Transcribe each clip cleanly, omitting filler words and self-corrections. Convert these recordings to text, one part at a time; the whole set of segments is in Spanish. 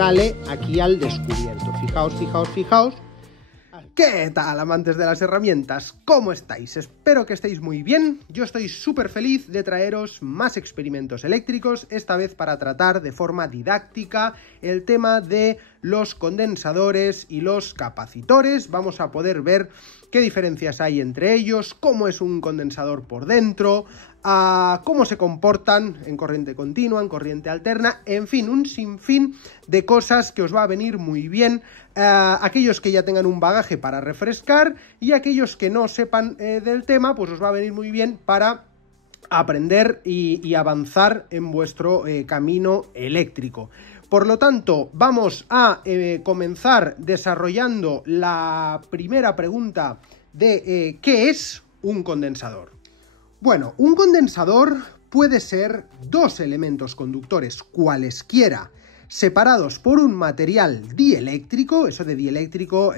sale aquí al descubierto. Fijaos, fijaos, fijaos. ¿Qué tal, amantes de las herramientas? ¿Cómo estáis? Espero que estéis muy bien. Yo estoy súper feliz de traeros más experimentos eléctricos, esta vez para tratar de forma didáctica el tema de los condensadores y los capacitores. Vamos a poder ver qué diferencias hay entre ellos, cómo es un condensador por dentro, cómo se comportan en corriente continua, en corriente alterna, en fin, un sinfín de cosas que os va a venir muy bien. Aquellos que ya tengan un bagaje para refrescar y aquellos que no sepan del tema, pues os va a venir muy bien para aprender y avanzar en vuestro camino eléctrico. Por lo tanto, vamos a comenzar desarrollando la primera pregunta de ¿qué es un condensador? Bueno, un condensador puede ser dos elementos conductores cualesquiera, separados por un material dieléctrico. Eso de dieléctrico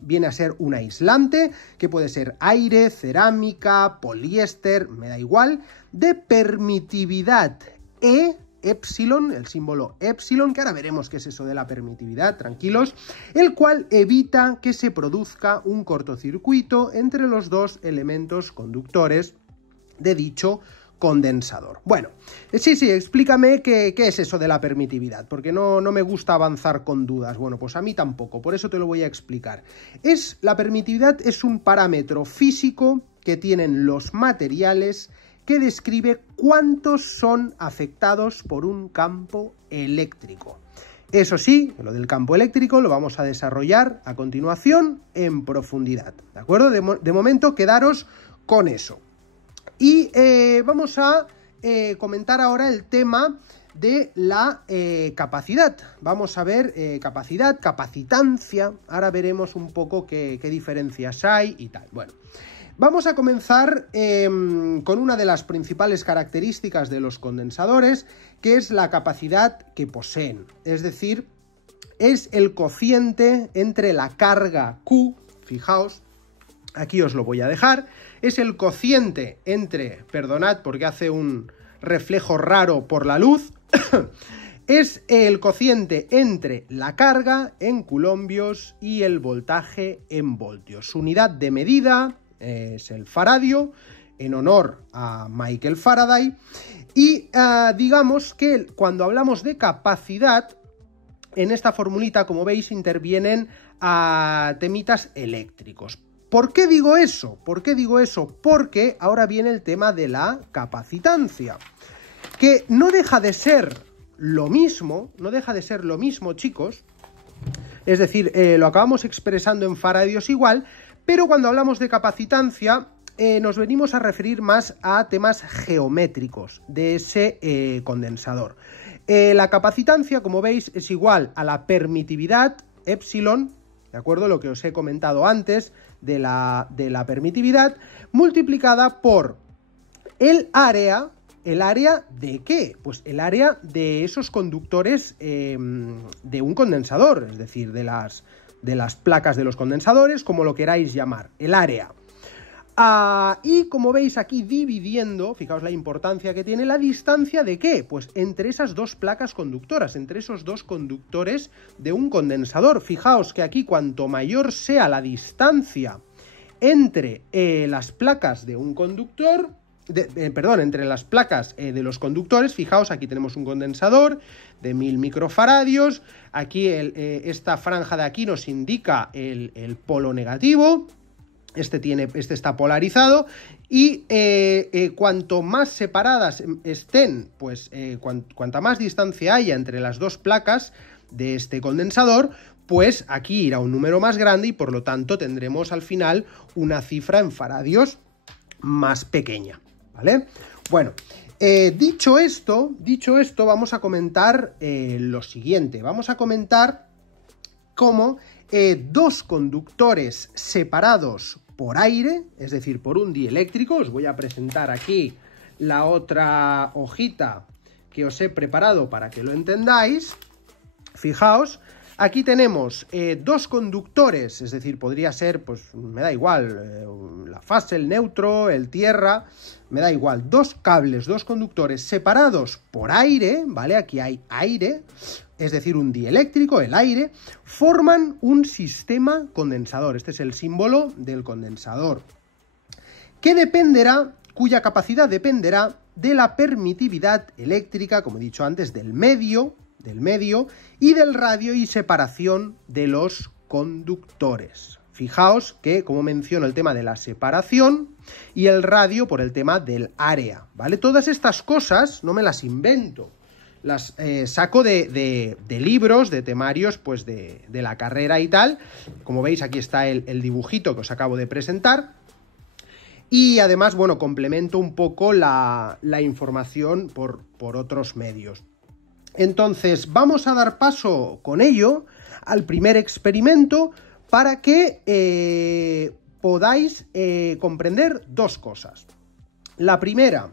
viene a ser un aislante, que puede ser aire, cerámica, poliéster, me da igual, de permitividad epsilon, el símbolo epsilon, que ahora veremos qué es eso de la permitividad, tranquilos, el cual evita que se produzca un cortocircuito entre los dos elementos conductores de dicho condensador. Bueno, sí, explícame qué es eso de la permitividad, porque no me gusta avanzar con dudas. Bueno, pues a mí tampoco, por eso te lo voy a explicar. La permitividad es un parámetro físico que tienen los materiales que describe cuántos son afectados por un campo eléctrico. Eso sí, lo del campo eléctrico lo vamos a desarrollar a continuación en profundidad, ¿de acuerdo? De momento quedaros con eso. Y vamos a comentar ahora el tema de la capacidad. Vamos a ver capacidad, capacitancia, ahora veremos un poco qué diferencias hay y tal. Bueno, vamos a comenzar con una de las principales características de los condensadores, que es la capacidad que poseen. Es decir, es el cociente entre la carga Q, fijaos, aquí os lo voy a dejar, es el cociente entre, perdonad porque hace un reflejo raro por la luz, es el cociente entre la carga en coulombios y el voltaje en voltios. Su unidad de medida es el faradio, en honor a Michael Faraday, y digamos que cuando hablamos de capacidad, en esta formulita, como veis, intervienen temitas eléctricos. ¿Por qué digo eso? ¿Por qué digo eso? Porque ahora viene el tema de la capacitancia, que no deja de ser lo mismo, chicos, es decir, lo acabamos expresando en faradios igual, pero cuando hablamos de capacitancia nos venimos a referir más a temas geométricos de ese condensador. La capacitancia, como veis, es igual a la permitividad, epsilon, ¿de acuerdo? Lo que os he comentado antes de la permitividad, multiplicada por el área. ¿El área de qué? Pues el área de esos conductores de un condensador, es decir, de las placas de los condensadores, como lo queráis llamar, el área. Y como veis aquí dividiendo, fijaos la importancia que tiene la distancia de qué, pues entre esas dos placas conductoras, entre esos dos conductores de un condensador. Fijaos que aquí cuanto mayor sea la distancia entre las placas de un conductor, entre las placas de los conductores, fijaos, aquí tenemos un condensador de 1000 microfaradios, aquí esta franja de aquí nos indica el polo negativo. Este está polarizado y cuanto más separadas estén, pues cuanta más distancia haya entre las dos placas de este condensador, pues aquí irá un número más grande y por lo tanto tendremos al final una cifra en faradios más pequeña, ¿vale? Bueno, dicho esto, vamos a comentar lo siguiente. Vamos a comentar cómo dos conductores separados por aire, es decir, por un dieléctrico. Os voy a presentar aquí la otra hojita que os he preparado para que lo entendáis. Fijaos, Aquí tenemos dos conductores, es decir, podría ser, pues me da igual, la fase, el neutro, el tierra, me da igual, dos cables, dos conductores separados por aire, ¿vale? Aquí hay aire, es decir, un dieléctrico, el aire, forman un sistema condensador. Este es el símbolo del condensador, cuya capacidad dependerá de la permitividad eléctrica, como he dicho antes, del medio y del radio y separación de los conductores. Fijaos que, como menciono, el tema de la separación y el radio por el tema del área, ¿vale? Todas estas cosas no me las invento, las saco de libros, de temarios, pues de la carrera y tal. Como veis, aquí está el dibujito que os acabo de presentar. Y además, bueno, complemento un poco la información por otros medios. Entonces, vamos a dar paso con ello al primer experimento para que podáis comprender dos cosas. La primera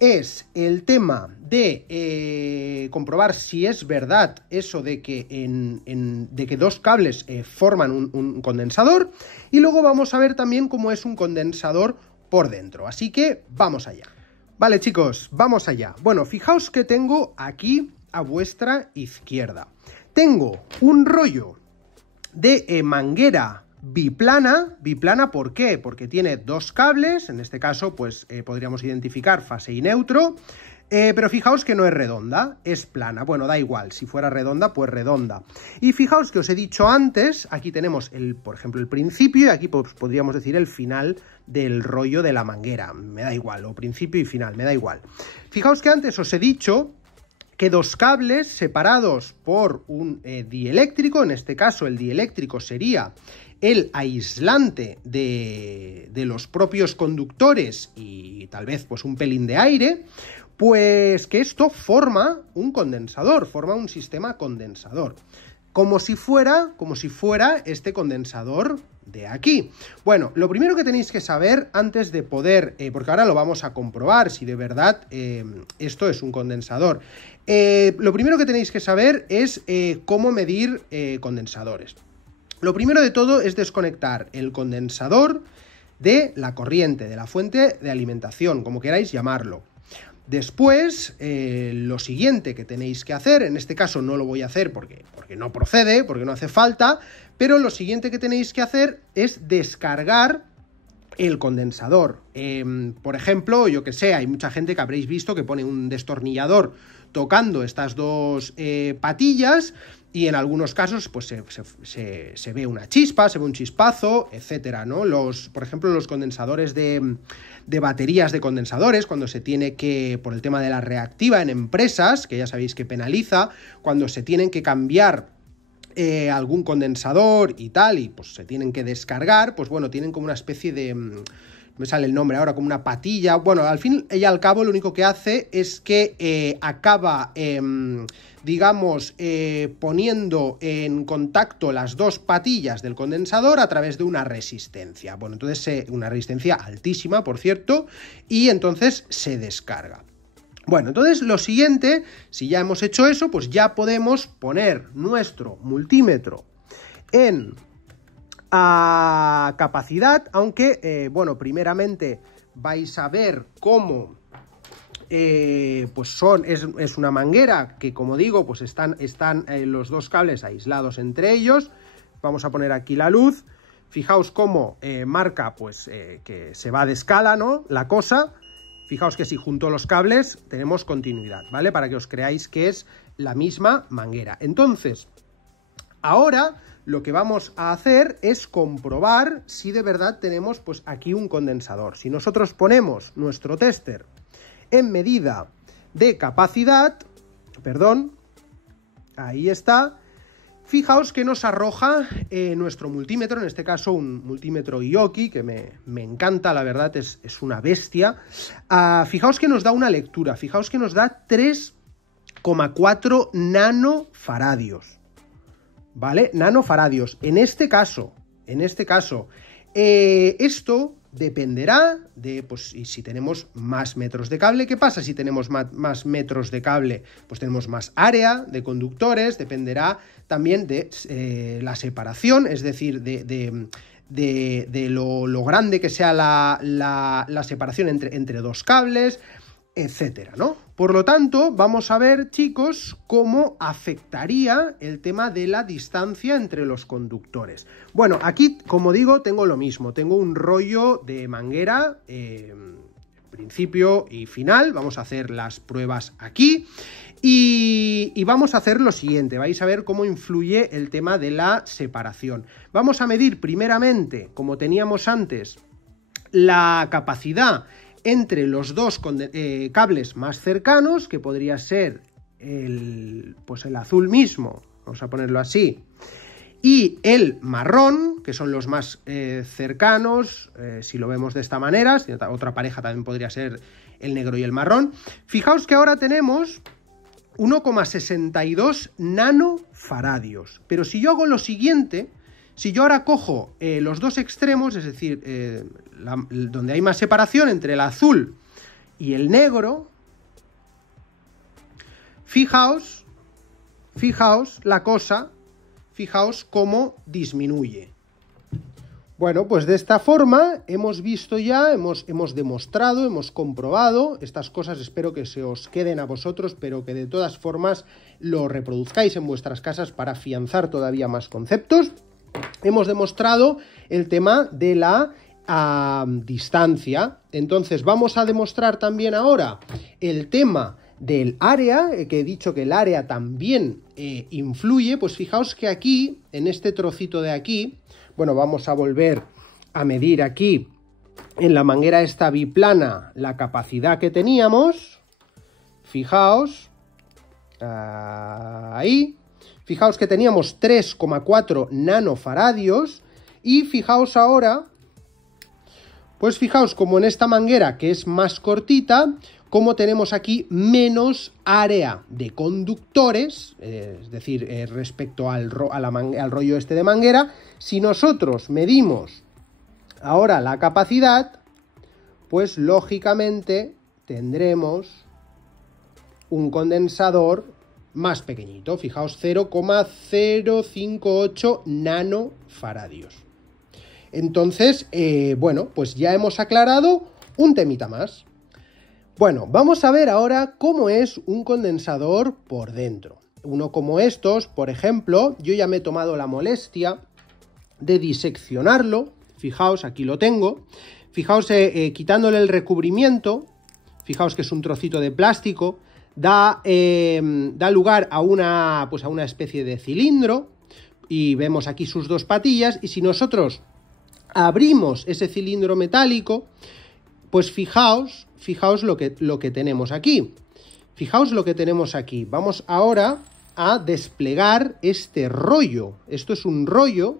es el tema de comprobar si es verdad eso de que, de que dos cables forman un condensador, y luego vamos a ver también cómo es un condensador por dentro. Así que vamos allá. Vale, chicos, vamos allá. Bueno, fijaos que tengo aquí a vuestra izquierda. Tengo un rollo de manguera biplana. Biplana, ¿por qué? Porque tiene dos cables, en este caso pues podríamos identificar fase y neutro, pero fijaos que no es redonda, es plana. Bueno, da igual, si fuera redonda, pues redonda. Y fijaos que os he dicho antes, aquí tenemos, por ejemplo, el principio, y aquí pues, podríamos decir el final del rollo de la manguera. Me da igual, o principio y final, me da igual. Fijaos que antes os he dicho que dos cables separados por un dieléctrico, en este caso el dieléctrico sería el aislante de los propios conductores y tal vez pues un pelín de aire, pues que esto forma un condensador, forma un sistema condensador, como si fuera este condensador de aquí. Bueno, lo primero que tenéis que saber antes de poder, porque ahora lo vamos a comprobar si de verdad esto es un condensador, lo primero que tenéis que saber es cómo medir condensadores. Lo primero de todo es desconectar el condensador de la corriente, de la fuente de alimentación, como queráis llamarlo. Después, lo siguiente que tenéis que hacer, en este caso no lo voy a hacer porque no procede, porque no hace falta, pero lo siguiente que tenéis que hacer es descargar el condensador. Por ejemplo, yo que sé, hay mucha gente que habréis visto que pone un destornillador tocando estas dos patillas, y en algunos casos pues se ve una chispa, se ve un chispazo, etcétera, ¿no? Por ejemplo, los condensadores de baterías de condensadores, cuando se tiene que, por el tema de la reactiva en empresas, que ya sabéis que penaliza, cuando se tienen que cambiar algún condensador y tal, y pues se tienen que descargar, pues bueno, tienen como una especie de... me sale el nombre ahora, como una patilla. Bueno, al fin y al cabo lo único que hace es que acaba, digamos, poniendo en contacto las dos patillas del condensador a través de una resistencia. Bueno, entonces una resistencia altísima, por cierto, y entonces se descarga. Bueno, entonces lo siguiente, si ya hemos hecho eso, pues ya podemos poner nuestro multímetro en capacidad, aunque, bueno, primeramente vais a ver cómo, pues es una manguera que, como digo, pues están los dos cables aislados entre ellos. Vamos a poner aquí la luz. Fijaos cómo marca, pues, que se va de escala, ¿no? La cosa. Fijaos que si junto los cables tenemos continuidad, ¿vale? Para que os creáis que es la misma manguera. Entonces, ahora lo que vamos a hacer es comprobar si de verdad tenemos pues aquí un condensador. Si nosotros ponemos nuestro tester en medida de capacidad, perdón, ahí está, fijaos que nos arroja nuestro multímetro, en este caso un multímetro Yoki, que me encanta, la verdad, es una bestia. Fijaos que nos da una lectura, fijaos que nos da 3,4 nanofaradios. ¿Vale? Nanofaradios. En este caso, esto dependerá de, pues, y si tenemos más metros de cable. ¿Qué pasa si tenemos más metros de cable? Pues tenemos más área de conductores, dependerá también de la separación, es decir, de lo grande que sea la separación entre dos cables, etcétera, ¿no? Por lo tanto, vamos a ver, chicos, cómo afectaría el tema de la distancia entre los conductores. Bueno, aquí, como digo, tengo lo mismo. Tengo un rollo de manguera, principio y final. Vamos a hacer las pruebas aquí. Y vamos a hacer lo siguiente. Vais a ver cómo influye el tema de la separación. Vamos a medir primeramente, como teníamos antes, la capacidad entre los dos cables más cercanos, que podría ser pues el azul mismo, vamos a ponerlo así, y el marrón, que son los más cercanos, si lo vemos de esta manera. Otra pareja también podría ser el negro y el marrón. Fijaos que ahora tenemos 1,62 nanofaradios, pero si yo hago lo siguiente, si yo ahora cojo los dos extremos, es decir, donde hay más separación entre el azul y el negro, fijaos la cosa, fijaos cómo disminuye. Bueno, pues de esta forma hemos visto ya, hemos demostrado, hemos comprobado estas cosas. Espero que se os queden a vosotros, pero que de todas formas lo reproduzcáis en vuestras casas para afianzar todavía más conceptos. Hemos demostrado el tema de la distancia. Entonces vamos a demostrar también ahora el tema del área, que he dicho que el área también influye. Pues fijaos que aquí, en este trocito de aquí, bueno, vamos a volver a medir aquí en la manguera esta biplana la capacidad que teníamos. Fijaos, ahí. Fijaos que teníamos 3,4 nanofaradios y fijaos ahora, pues fijaos como en esta manguera que es más cortita, como tenemos aquí menos área de conductores, es decir, respecto al rollo este de manguera. Si nosotros medimos ahora la capacidad, pues lógicamente tendremos un condensador más pequeñito. Fijaos, 0,058 nanofaradios. Entonces, bueno, pues ya hemos aclarado un temita más. Bueno, vamos a ver ahora cómo es un condensador por dentro. Uno como estos, por ejemplo, yo ya me he tomado la molestia de diseccionarlo. Fijaos, aquí lo tengo. Fijaos, quitándole el recubrimiento, fijaos que es un trocito de plástico, da lugar a una especie de cilindro, y vemos aquí sus dos patillas, y si nosotros abrimos ese cilindro metálico, pues fijaos lo que tenemos aquí. Fijaos lo que tenemos aquí. Vamos ahora a desplegar este rollo. Esto es un rollo.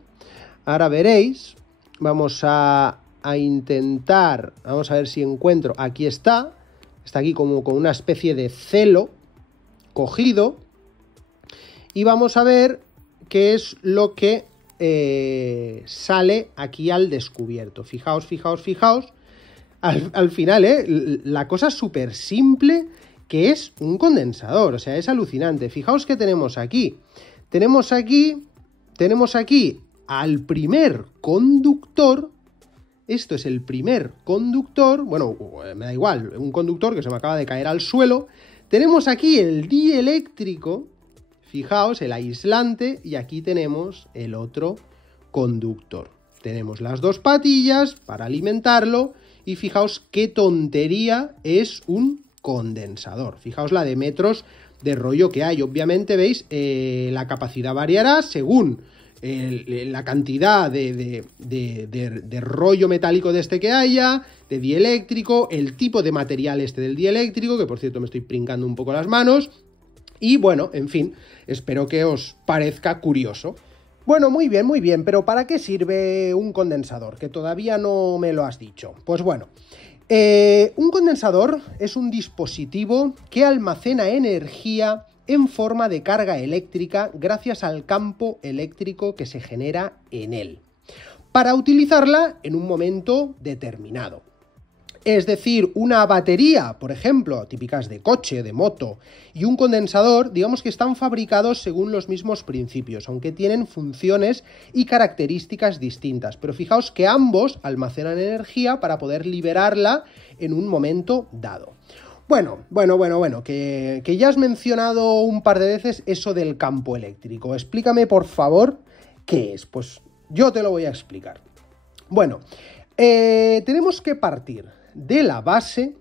Ahora veréis. Vamos a intentar. Vamos a ver si encuentro. Aquí está. Está aquí como con una especie de celo cogido. Y vamos a ver qué es lo que sale aquí al descubierto. Fijaos. Al final, la cosa súper simple que es un condensador, o sea, es alucinante. Fijaos que tenemos aquí. Tenemos aquí al primer conductor. Esto es el primer conductor, bueno, me da igual, un conductor que se me acaba de caer al suelo. Tenemos aquí el dieléctrico, fijaos, el aislante, y aquí tenemos el otro conductor. Tenemos las dos patillas para alimentarlo. Y fijaos qué tontería es un condensador. Fijaos la de metros de rollo que hay. Obviamente, veis, la capacidad variará según la cantidad de rollo metálico de este que haya, de dieléctrico, el tipo de material este del dieléctrico, que por cierto me estoy pringando un poco las manos. Y bueno, en fin, espero que os parezca curioso. Bueno, muy bien, pero ¿para qué sirve un condensador? Que todavía no me lo has dicho. Pues bueno, un condensador es un dispositivo que almacena energía en forma de carga eléctrica gracias al campo eléctrico que se genera en él. para utilizarla en un momento determinado. Es decir, una batería, por ejemplo, típicas de coche, de moto, y un condensador, digamos que están fabricados según los mismos principios, aunque tienen funciones y características distintas. Pero fijaos que ambos almacenan energía para poder liberarla en un momento dado. Bueno, que ya has mencionado un par de veces eso del campo eléctrico. Explícame, por favor, ¿qué es? Pues yo te lo voy a explicar. Bueno, tenemos que partir de la base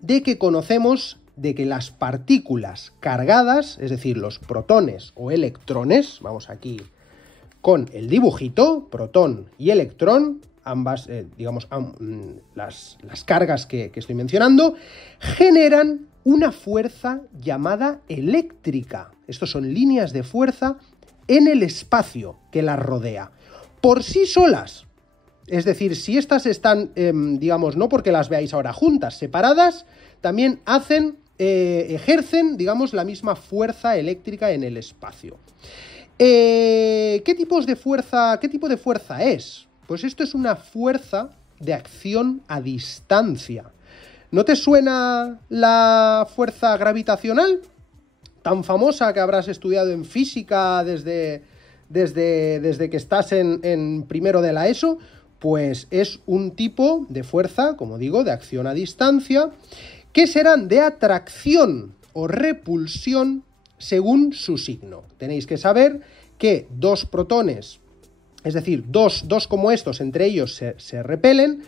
de que conocemos de que las partículas cargadas, es decir, los protones o electrones, vamos aquí con el dibujito, protón y electrón, ambas, las cargas que estoy mencionando, generan una fuerza llamada eléctrica. Estos son líneas de fuerza en el espacio que las rodea, por sí solas. Es decir, si estas están, no porque las veáis ahora juntas, separadas, también ejercen, la misma fuerza eléctrica en el espacio. ¿Qué tipo de fuerza es? Pues esto es una fuerza de acción a distancia. ¿No te suena la fuerza gravitacional? Tan famosa que habrás estudiado en física desde que estás en primero de la ESO. Pues es un tipo de fuerza, como digo, de acción a distancia, que serán de atracción o repulsión según su signo. Tenéis que saber que dos protones, es decir, dos como estos, entre ellos se repelen,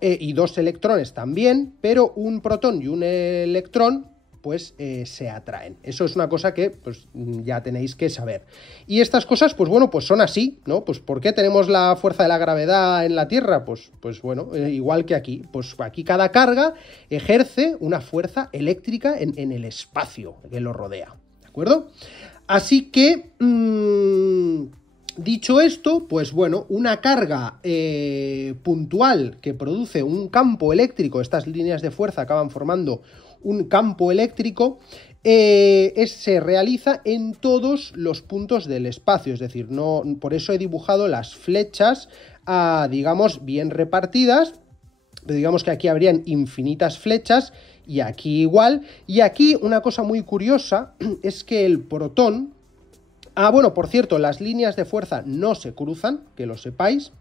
y dos electrones también, pero un protón y un electrón pues se atraen. Eso es una cosa que pues ya tenéis que saber. Y estas cosas, pues bueno, pues son así, ¿no? Pues ¿por qué tenemos la fuerza de la gravedad en la Tierra? Pues bueno, igual que aquí. Pues aquí cada carga ejerce una fuerza eléctrica en el espacio que lo rodea, ¿de acuerdo? Así que, dicho esto, pues bueno, una carga puntual que produce un campo eléctrico, estas líneas de fuerza acaban formando un campo eléctrico, se realiza en todos los puntos del espacio, es decir, no, por eso he dibujado las flechas, bien repartidas, pero digamos que aquí habrían infinitas flechas, y aquí igual, y aquí una cosa muy curiosa es que el protón, por cierto, las líneas de fuerza no se cruzan, que lo sepáis,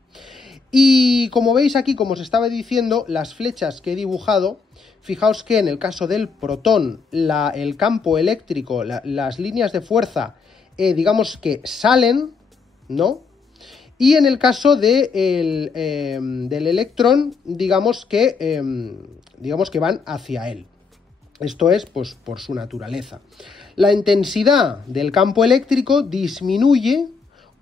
y como veis aquí, como os estaba diciendo, las flechas que he dibujado, fijaos que en el caso del protón, el campo eléctrico, las líneas de fuerza, que salen, ¿no? Y en el caso del electrón, digamos que van hacia él. Esto es, pues, por su naturaleza. La intensidad del campo eléctrico disminuye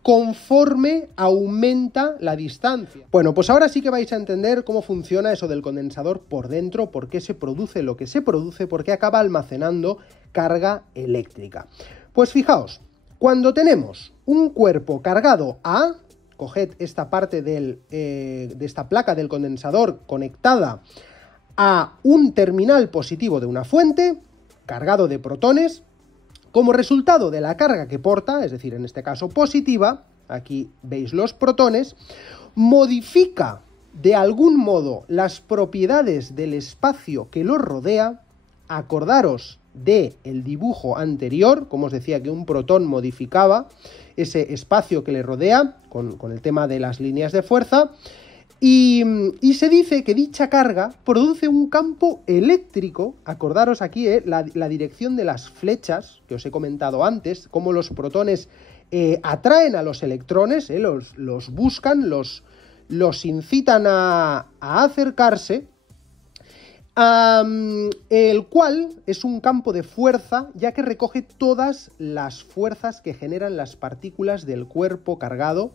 conforme aumenta la distancia. Bueno, pues ahora sí que vais a entender cómo funciona eso del condensador por dentro, por qué se produce lo que se produce, por qué acaba almacenando carga eléctrica. Pues fijaos, cuando tenemos un cuerpo cargado a, coged esta parte de esta placa del condensador conectada a un terminal positivo de una fuente, cargado de protones, como resultado de la carga que porta, es decir, en este caso positiva, aquí veis los protones, modifica de algún modo las propiedades del espacio que lo rodea. Acordaros del dibujo anterior, como os decía que un protón modificaba ese espacio que le rodea con el tema de las líneas de fuerza, y se dice que dicha carga produce un campo eléctrico. Acordaros aquí la dirección de las flechas que os he comentado antes, cómo los protones atraen a los electrones, los buscan, los incitan a acercarse, el cual es un campo de fuerza, ya que recoge todas las fuerzas que generan las partículas del cuerpo cargado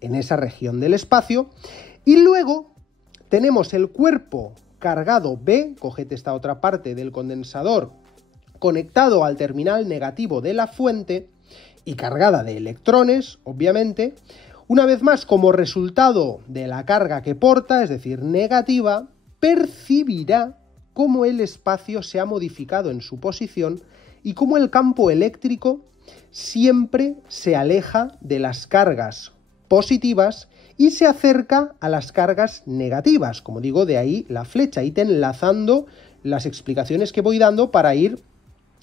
en esa región del espacio. Y luego tenemos el cuerpo cargado B, coged esta otra parte del condensador, conectado al terminal negativo de la fuente y cargada de electrones, obviamente. Una vez más, como resultado de la carga que porta, es decir, negativa, percibirá cómo el espacio se ha modificado en su posición y cómo el campo eléctrico siempre se aleja de las cargas positivas y se acerca a las cargas negativas. Como digo, de ahí la flecha, y te enlazando las explicaciones que voy dando para ir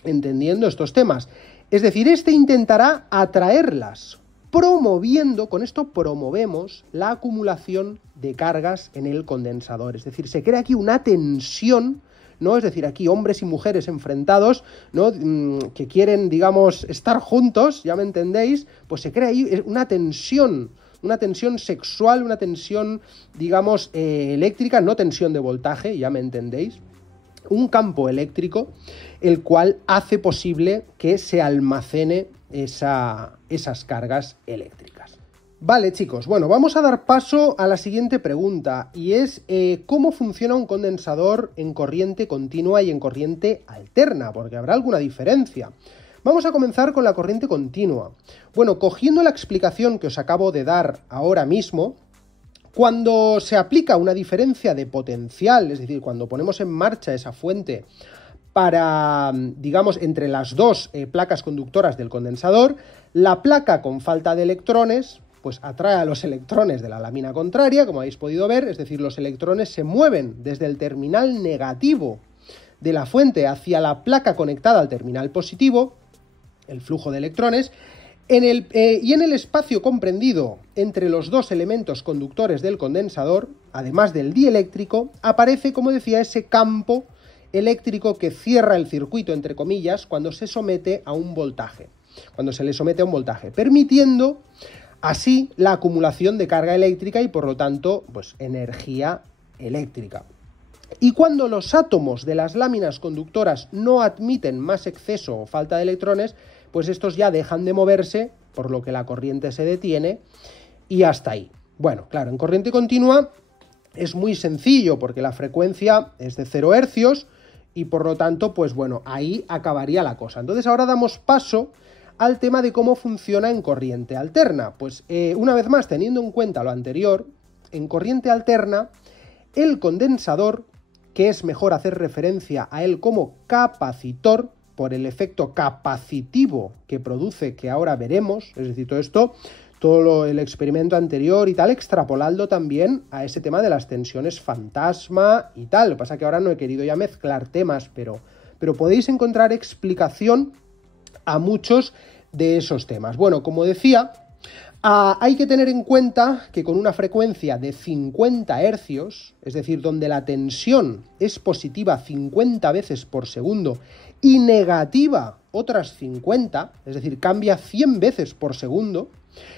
entendiendo estos temas. Es decir, este intentará atraerlas, promoviendo, con esto promovemos la acumulación de cargas en el condensador. Es decir, se crea aquí una tensión, ¿no? Es decir, aquí hombres y mujeres enfrentados, ¿no? Que quieren, digamos, estar juntos, ya me entendéis, pues se crea ahí una tensión sexual, una tensión, digamos, eléctrica, no tensión de voltaje, ya me entendéis, un campo eléctrico, el cual hace posible que se almacene esas cargas eléctricas. Vale, chicos, bueno, vamos a dar paso a la siguiente pregunta, y es ¿cómo funciona un condensador en corriente continua y en corriente alterna? Porque habrá alguna diferencia. Vamos a comenzar con la corriente continua. Bueno, cogiendo la explicación que os acabo de dar ahora mismo, cuando se aplica una diferencia de potencial, es decir, cuando ponemos en marcha esa fuente para, digamos, entre las dos placas conductoras del condensador, la placa con falta de electrones pues atrae a los electrones de la lámina contraria, como habéis podido ver, es decir, los electrones se mueven desde el terminal negativo de la fuente hacia la placa conectada al terminal positivo, el flujo de electrones, y en el espacio comprendido entre los dos elementos conductores del condensador, además del dieléctrico, aparece, como decía, ese campo eléctrico que cierra el circuito, entre comillas, cuando se somete a un voltaje, cuando se le somete a un voltaje, permitiendo así la acumulación de carga eléctrica y, por lo tanto, pues energía eléctrica. Y cuando los átomos de las láminas conductoras no admiten más exceso o falta de electrones, pues estos ya dejan de moverse, por lo que la corriente se detiene, y hasta ahí. Bueno, claro, en corriente continua es muy sencillo, porque la frecuencia es de 0 hercios, y por lo tanto, pues bueno, ahí acabaría la cosa. Entonces ahora damos paso al tema de cómo funciona en corriente alterna. Pues una vez más, teniendo en cuenta lo anterior, en corriente alterna, el condensador, que es mejor hacer referencia a él como capacitor, por el efecto capacitivo que produce, que ahora veremos, es decir, el experimento anterior y tal, extrapolando también a ese tema de las tensiones fantasma y tal. Lo que pasa es que ahora no he querido ya mezclar temas, pero podéis encontrar explicación a muchos de esos temas. Bueno, como decía, hay que tener en cuenta que con una frecuencia de 50 hercios, es decir, donde la tensión es positiva 50 veces por segundo y negativa otras 50, es decir, cambia 100 veces por segundo,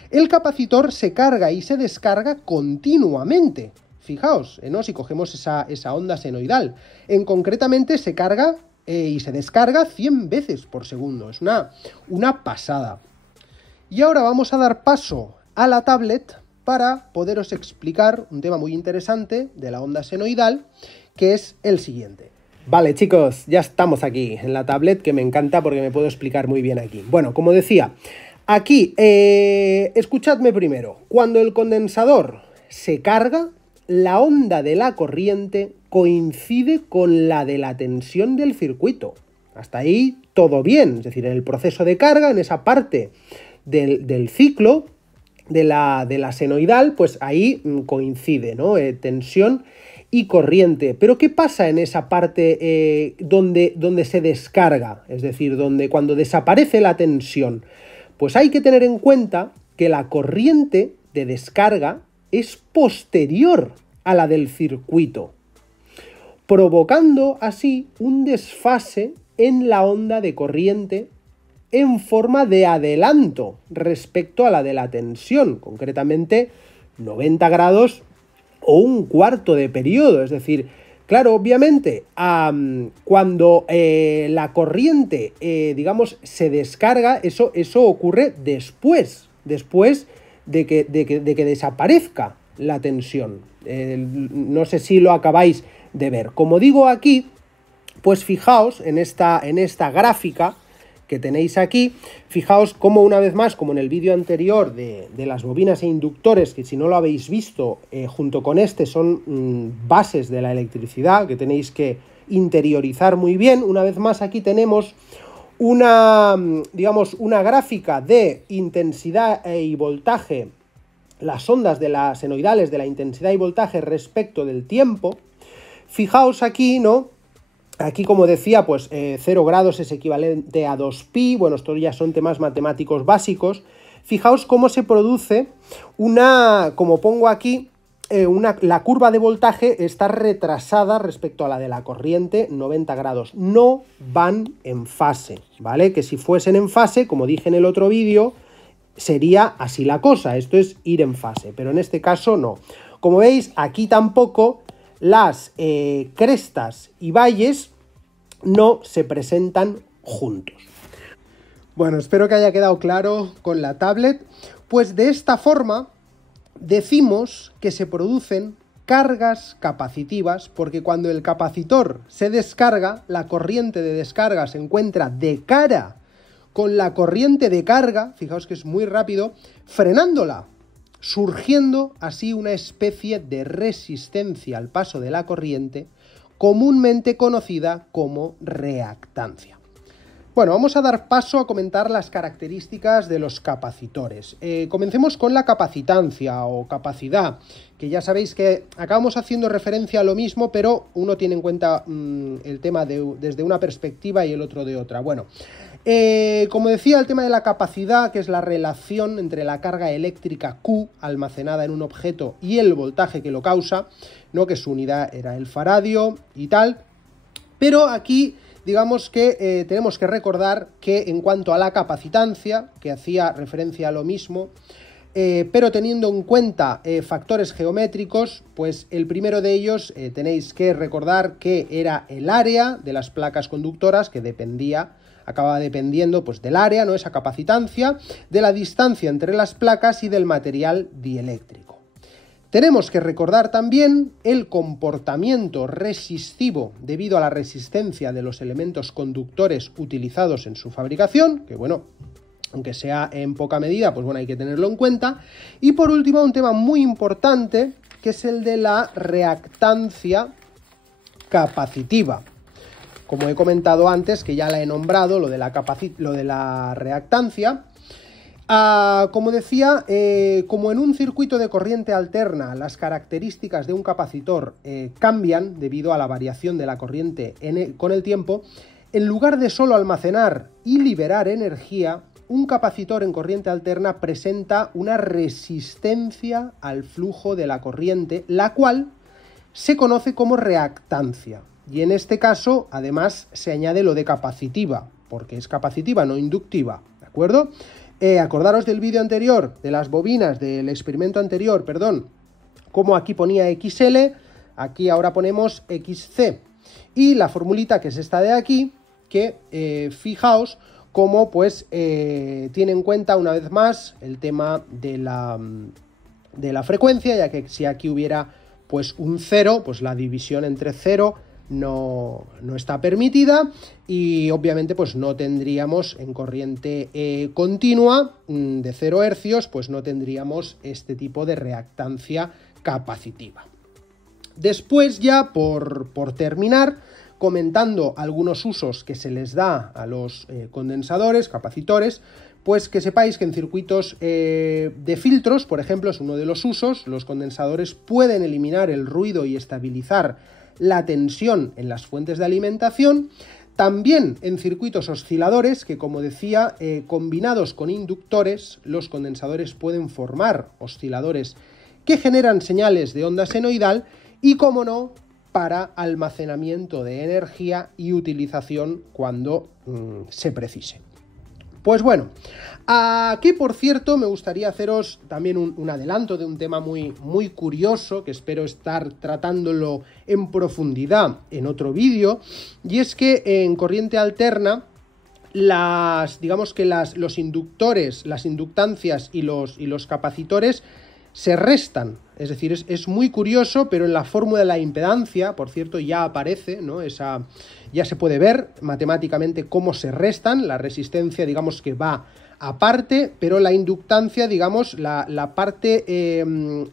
el capacitor se carga y se descarga continuamente. Fijaos, ¿no? Si cogemos esa onda senoidal, concretamente se carga y se descarga 100 veces por segundo. Es una pasada. Y ahora vamos a dar paso a la tablet para poderos explicar un tema muy interesante de la onda senoidal, que es el siguiente. Vale, chicos, ya estamos aquí en la tablet, que me encanta porque me puedo explicar muy bien aquí. Bueno, como decía, aquí, escuchadme primero. Cuando el condensador se carga, la onda de la corriente coincide con la de la tensión del circuito. Hasta ahí todo bien, es decir, en el proceso de carga, en esa parte del ciclo de la senoidal, pues ahí coincide, ¿no? Tensión y corriente. Pero ¿qué pasa en esa parte donde se descarga? Es decir, cuando desaparece la tensión. Pues hay que tener en cuenta que la corriente de descarga es posterior a la del circuito, provocando así un desfase en la onda de corriente en forma de adelanto respecto a la de la tensión, concretamente 90 grados o un cuarto de periodo. Es decir, claro, obviamente, cuando la corriente, digamos, se descarga, eso ocurre después de que desaparezca la tensión. No sé si lo acabáis de ver. Como digo aquí, pues fijaos en esta gráfica que tenéis aquí, fijaos cómo, una vez más, como en el vídeo anterior de las bobinas e inductores, que si no lo habéis visto, junto con son bases de la electricidad que tenéis que interiorizar muy bien. Una vez más, aquí tenemos digamos, una gráfica de intensidad y voltaje las ondas de las senoidales de la intensidad y voltaje respecto del tiempo, fijaos aquí, ¿no? Aquí, como decía, pues 0 grados es equivalente a 2pi, bueno, estos ya son temas matemáticos básicos. Fijaos cómo se produce como pongo aquí, la curva de voltaje está retrasada respecto a la de la corriente 90 grados. No van en fase, ¿vale? Que si fuesen en fase, como dije en el otro vídeo, sería así la cosa. Esto es ir en fase, pero en este caso no. Como veis, aquí tampoco las crestas y valles no se presentan juntos. Bueno, espero que haya quedado claro con la tablet. Pues de esta forma decimos que se producen cargas capacitivas, porque cuando el capacitor se descarga, la corriente de descarga se encuentra de cara con la corriente de carga, fijaos que es muy rápido, frenándola, surgiendo así una especie de resistencia al paso de la corriente, comúnmente conocida como reactancia. Bueno, vamos a dar paso a comentar las características de los capacitores. Comencemos con la capacitancia o capacidad, que ya sabéis que acabamos haciendo referencia a lo mismo, pero uno tiene en cuenta el tema desde una perspectiva y el otro de otra. Bueno, como decía, el tema de la capacidad, que es la relación entre la carga eléctrica Q almacenada en un objeto y el voltaje que lo causa, ¿no? Que su unidad era el faradio y tal, pero aquí digamos que tenemos que recordar que en cuanto a la capacitancia, que hacía referencia a lo mismo, pero teniendo en cuenta factores geométricos, pues el primero de ellos tenéis que recordar que era el área de las placas conductoras, que acababa dependiendo pues del área, ¿no? Esa capacitancia, de la distancia entre las placas y del material dieléctrico. Tenemos que recordar también el comportamiento resistivo debido a la resistencia de los elementos conductores utilizados en su fabricación, que bueno, aunque sea en poca medida, pues bueno, hay que tenerlo en cuenta. Y por último, un tema muy importante, que es el de la reactancia capacitiva. Como he comentado antes, que ya la he nombrado, lo de la reactancia. Como decía, como en un circuito de corriente alterna las características de un capacitor cambian debido a la variación de la corriente con el tiempo, en lugar de solo almacenar y liberar energía, un capacitor en corriente alterna presenta una resistencia al flujo de la corriente, la cual se conoce como reactancia. Y en este caso, además, se añade lo de capacitiva, porque es capacitiva, no inductiva, ¿de acuerdo? Acordaros del vídeo anterior, de las bobinas, del experimento anterior, perdón, como aquí ponía XL, aquí ahora ponemos XC. Y la formulita, que es esta de aquí, que fijaos cómo pues tiene en cuenta una vez más el tema de la frecuencia, ya que si aquí hubiera pues un 0, pues la división entre 0 no está permitida y obviamente pues no tendríamos en corriente continua de 0 hercios, pues no tendríamos este tipo de reactancia capacitiva. Después ya por terminar, comentando algunos usos que se les da a los condensadores, capacitores, pues que sepáis que en circuitos de filtros, por ejemplo, es uno de los usos. Los condensadores pueden eliminar el ruido y estabilizar la tensión en las fuentes de alimentación. También en circuitos osciladores, que como decía, combinados con inductores, los condensadores pueden formar osciladores que generan señales de onda senoidal y, como no, para almacenamiento de energía y utilización cuando se precise. Pues bueno, aquí por cierto me gustaría haceros también un adelanto de un tema muy curioso que espero estar tratándolo en profundidad en otro vídeo, y es que en corriente alterna digamos que los inductores, las inductancias y los capacitores se restan. Es decir, es muy curioso, pero en la fórmula de la impedancia, por cierto, ya aparece, ¿no? Ya se puede ver matemáticamente cómo se restan. La resistencia, digamos que va aparte, pero la inductancia, digamos, la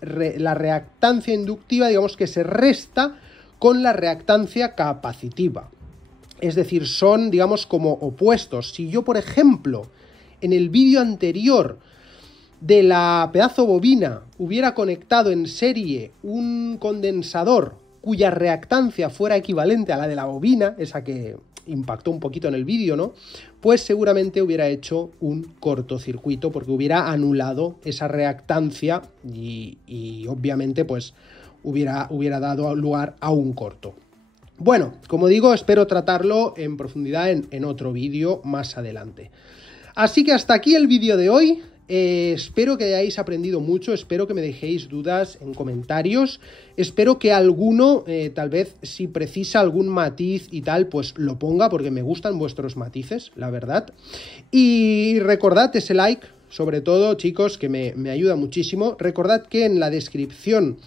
reactancia inductiva, digamos que se resta con la reactancia capacitiva. Es decir, son, digamos, como opuestos. Si yo, por ejemplo, en el vídeo anterior de la pedazo bobina hubiera conectado en serie un condensador cuya reactancia fuera equivalente a la de la bobina, esa que impactó un poquito en el vídeo, ¿no? Pues seguramente hubiera hecho un cortocircuito porque hubiera anulado esa reactancia y obviamente pues hubiera dado lugar a un corto. Bueno, como digo, espero tratarlo en profundidad en otro vídeo más adelante. Así que hasta aquí el vídeo de hoy. Espero que hayáis aprendido mucho, espero que me dejéis dudas en comentarios, espero que alguno, tal vez si precisa algún matiz y tal, pues lo ponga porque me gustan vuestros matices, la verdad. Y recordad ese like, sobre todo, chicos, que me ayuda muchísimo. Recordad que en la descripción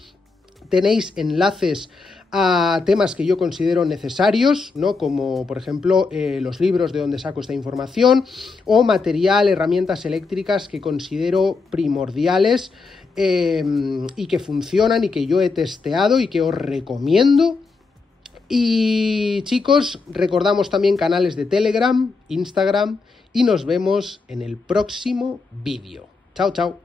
tenéis enlaces a temas que yo considero necesarios, ¿no? Como por ejemplo los libros de donde saco esta información o material, herramientas eléctricas que considero primordiales y que funcionan y que yo he testeado y que os recomiendo. Y chicos, recordamos también canales de Telegram, Instagram y nos vemos en el próximo vídeo. Chao, chao.